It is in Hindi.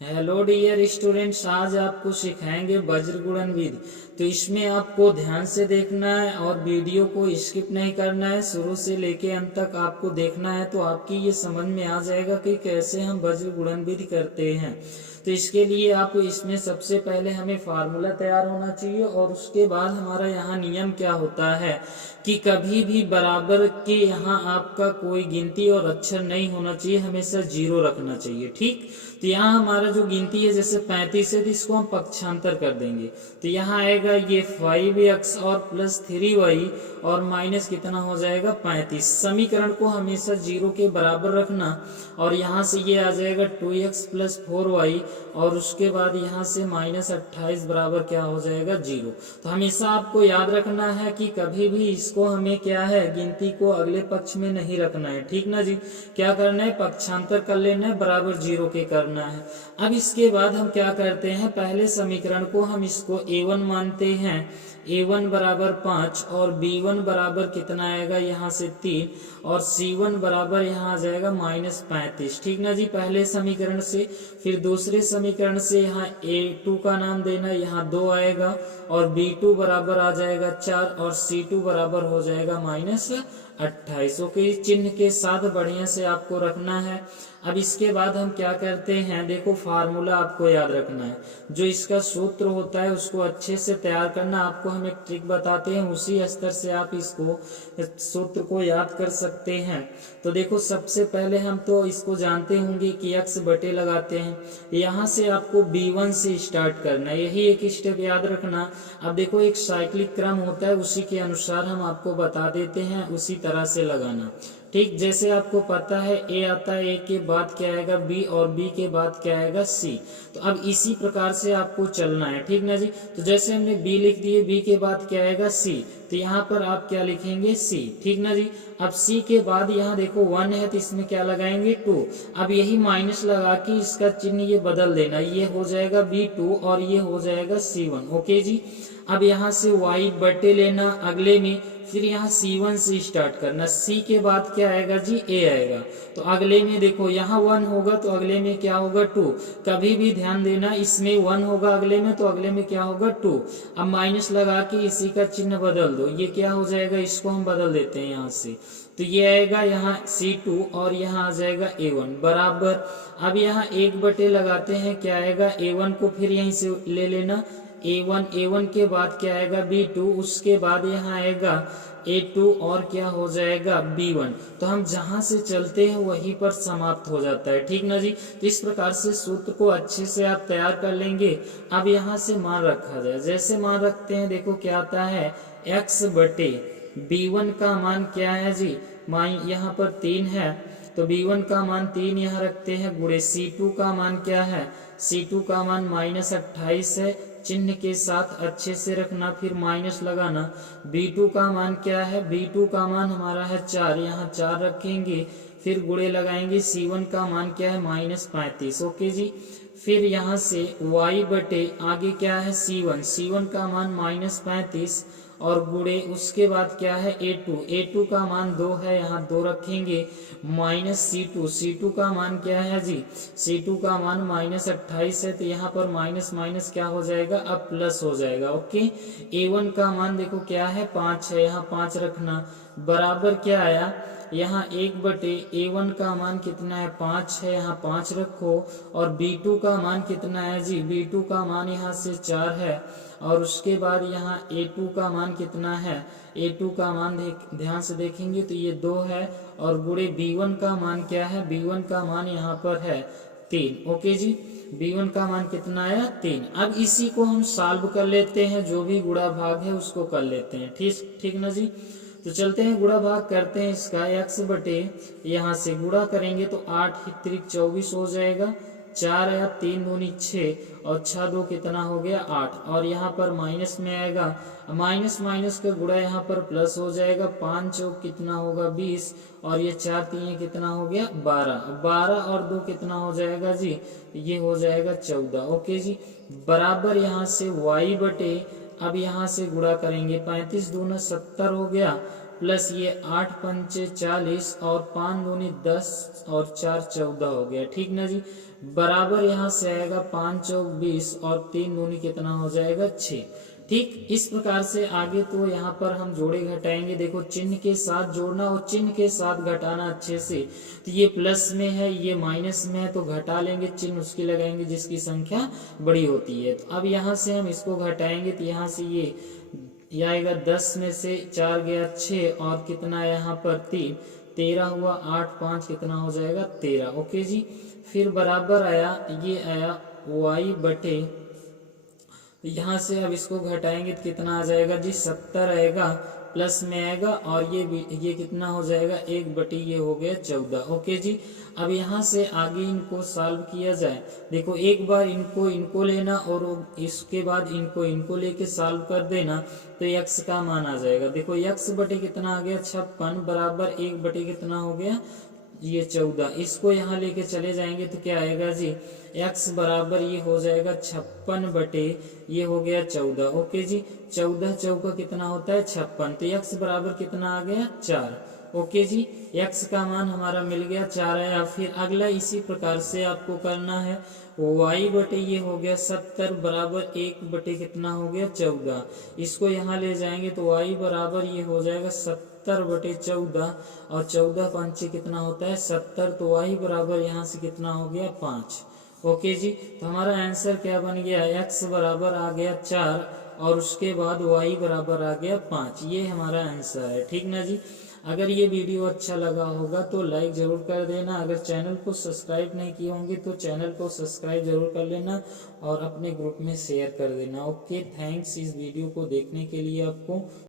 हेलो डियर स्टूडेंट्स, आज आपको सिखाएंगे वज्र गुणन विधि। तो इसमें आपको ध्यान से देखना है और वीडियो को स्किप नहीं करना है। शुरू से लेके अंत तक आपको देखना है, तो आपकी ये समझ में आ जाएगा कि कैसे हम वज्र गुणन विधि करते हैं। तो इसके लिए आप इसमें सबसे पहले हमें फार्मूला तैयार होना चाहिए, और उसके बाद हमारा यहाँ नियम क्या होता है कि कभी भी बराबर के यहाँ आपका कोई गिनती और अक्षर नहीं होना चाहिए, हमेशा जीरो रखना चाहिए। ठीक, तो यहाँ हमारा जो गिनती है जैसे 35 है, तो इसको हम पक्षांतर कर देंगे। तो यहाँ आएगा ये 5x और प्लस 3y और माइनस कितना हो जाएगा 35। समीकरण को हमेशा जीरो के बराबर रखना, और यहाँ से ये आ जाएगा 2x प्लस 4y, और उसके बाद यहाँ से माइनस 28 बराबर क्या हो जाएगा जीरो। तो हमेशा आपको याद रखना है कि कभी भी इसको हमें क्या है, गिनती को अगले पक्ष में नहीं रखना है। ठीक ना जी, क्या करना है, पक्षांतर कर लेना है, बराबर जीरो के करना है। अब इसके बाद हम क्या करते हैं, पहले समीकरण को हम इसको a1 मानते हैं। a1 बराबर 5 और b1 बराबर कितना आएगा यहाँ से 3 और c1 बराबर यहाँ आ जाएगा माइनस 35। ठीक ना जी, पहले समीकरण से। फिर दूसरे समीकरण से यहाँ a2 का नाम देना, यहाँ 2 आएगा और b2 बराबर आ जाएगा 4 और c2 बराबर हो जाएगा माइनस 28। ओके, चिन्ह के साथ बढ़िया से आपको रखना है। अब इसके बाद हम क्या करते हैं, देखो फार्मूला आपको याद रखना है। जो इसका सूत्र होता है उसको अच्छे से तैयार करना। आपको हम एक ट्रिक बताते हैं, उसी स्तर से आप इसको सूत्र को याद कर सकते हैं। तो देखो सबसे पहले हम तो इसको जानते होंगे कि x बटे लगाते हैं। यहाँ से आपको b1 से स्टार्ट करना है, यही एक स्टेप याद रखना। अब देखो एक साइक्लिक क्रम होता है, उसी के अनुसार हम आपको बता देते हैं, उसी तरह से लगाना। ठीक, जैसे आपको पता है a आता है, a के बाद क्या आएगा b और b के बाद क्या आएगा c। तो अब इसी प्रकार से आपको चलना है। ठीक ना जी, तो जैसे हमने b लिख दिए, b के बाद क्या आएगा c, तो यहाँ पर आप क्या लिखेंगे c। ठीक ना जी, अब c के बाद यहाँ देखो 1 है, तो इसमें क्या लगाएंगे 2। अब यही माइनस लगा के इसका चिन्ह ये बदल देना, ये हो जाएगा b2 और ये हो जाएगा c1। ओके जी, अब यहाँ से y बटे लेना अगले में, फिर यहाँ C1 से स्टार्ट करना। C के बाद क्या आएगा जी, A आएगा। तो अगले में देखो यहाँ 1 होगा तो अगले में क्या होगा 2। कभी भी ध्यान देना, इसमें 1 होगा अगले में तो अगले में क्या होगा 2। अब माइनस लगा के इसी का चिन्ह बदल दो, ये क्या हो जाएगा, इसको हम बदल देते हैं यहाँ से। तो ये आएगा यहाँ C2 और यहाँ आ जाएगा A1 बराबर। अब यहाँ 1 बटे लगाते हैं, क्या आएगा A1 को फिर यहीं से ले लेना, A1 के बाद क्या आएगा B2, उसके बाद यहाँ आएगा A2 और क्या हो जाएगा B1। तो हम जहां से चलते हैं वहीं पर समाप्त हो जाता है। ठीक ना जी, तो इस प्रकार से सूत्र को अच्छे से आप तैयार कर लेंगे। अब यहाँ से मान रखा जाए, जैसे मान रखते हैं, देखो क्या आता है, x बटे B1 का मान क्या है जी, मान यहाँ पर 3 है, तो B1 का मान 3 यहाँ रखते हैं, गुणे C2 का मान क्या है, C2 का मान माइनस 28 है, चिन्ह के साथ अच्छे से रखना, फिर माइनस लगाना। B2 का मान क्या है, B2 का मान हमारा है 4, यहाँ 4 रखेंगे, फिर गुणे लगाएंगे। C1 का मान क्या है, माइनस 35। ओके जी, फिर यहाँ से y बटे आगे क्या है C1 का मान माइनस 35 और गुणे उसके बाद क्या है A2 का मान 2 है, यहाँ 2 रखेंगे, माइनस C2 का मान क्या है जी, C2 का मान माइनस 28 है, तो यहाँ पर माइनस माइनस क्या हो जाएगा, अब प्लस हो जाएगा। ओके, A1 का मान देखो क्या है 5 है, यहाँ 5 रखना, बराबर क्या आया, यहाँ 1 बटे A1 का मान कितना है 5 है, यहाँ 5 रखो, और B2 का मान कितना है जी, B2 का मान यहाँ से 4 है, और उसके बाद यहाँ A2 का मान कितना है, A2 का मान ध्यान से देखेंगे तो ये 2 है, और गुणे B1 का मान क्या है, B1 का मान यहाँ पर है 3। ओके जी, B1 का मान कितना आया 3। अब इसी को हम सॉल्व कर लेते हैं, जो भी गुणा भाग है उसको कर लेते हैं। ठीक ना जी, तो चलते हैं गुणा भाग करते हैं इसका। x बटे यहाँ से गुणा करेंगे तो 8 3 24 हो जाएगा, 4 या 3 दूनी 6 और 6 2 कितना हो गया 8, और यहाँ पर माइनस में आएगा, माइनस माइनस का गुणा यहाँ पर प्लस हो जाएगा, 5 चौक कितना होगा 20, और ये 4 3 कितना हो गया 12 और 2 कितना हो जाएगा जी, ये हो जाएगा 14। ओके जी, बराबर यहाँ से y बटे, अब यहाँ से गुणा करेंगे, 35 दूना 70 हो गया, प्लस ये 8 पंचे 40 और 5 दूनी 10 और 4 14 हो गया, ठीक ना जी। बराबर यहाँ से आएगा 5 चौक 20 और 3 दूनी कितना हो जाएगा 6। ठीक इस प्रकार से आगे तो यहाँ पर हम जोड़े घटाएंगे। देखो चिन्ह के साथ जोड़ना और चिन्ह के साथ घटाना अच्छे से। तो ये प्लस में है, ये माइनस में है, तो घटा लेंगे, चिन्ह उसकी लगाएंगे जिसकी संख्या बड़ी होती है। तो अब यहाँ से हम इसको घटाएंगे, तो यहाँ से ये आएगा 10 में से 4 गया 6 और कितना यहाँ पर 3, 13 हुआ, 8 5 कितना हो जाएगा 13। ओके जी। फिर बराबर आया, ये आया y बटे, यहाँ से अब इसको घटाएंगे तो कितना आ जाएगा जी 70 आएगा, प्लस में आएगा और ये कितना हो जाएगा 1 बटे ये हो गया 14। ओके जी। अब यहाँ से आगे इनको सॉल्व किया जाए। देखो एक बार इनको लेना और इसके बाद इनको लेके सॉल्व कर देना, तो x का मान आ जाएगा। देखो x बटे कितना आ गया 56 बराबर 1 बटे कितना हो गया ये 14। इसको यहाँ लेके चले जाएंगे तो क्या आएगा जी x बराबर ये हो जाएगा 56 बटे ये हो गया 14। ओके जी। 14 चौका कितना होता है 56, तो x बराबर कितना आ गया 4। ओके जी। x का मान हमारा मिल गया 4 आया। फिर अगला इसी प्रकार से आपको करना है, y बटे ये हो गया 70 बराबर 1 बटे कितना हो गया 14। इसको यहाँ ले जाएंगे तो y बराबर ये हो जाएगा 70 बटे 14 और 14 पंचे कितना होता है 70, तो y बराबर यहाँ से कितना हो गया 5। ओके जी। तो हमारा आंसर क्या बन गया, x बराबर आ गया 4 और उसके बाद y बराबर आ गया 5। ये हमारा आंसर है, ठीक ना जी। अगर ये वीडियो अच्छा लगा होगा तो लाइक जरूर कर देना। अगर चैनल को सब्सक्राइब नहीं किए होंगे तो चैनल को सब्सक्राइब जरूर कर लेना और अपने ग्रुप में शेयर कर देना। ओके, थैंक्स इस वीडियो को देखने के लिए आपको।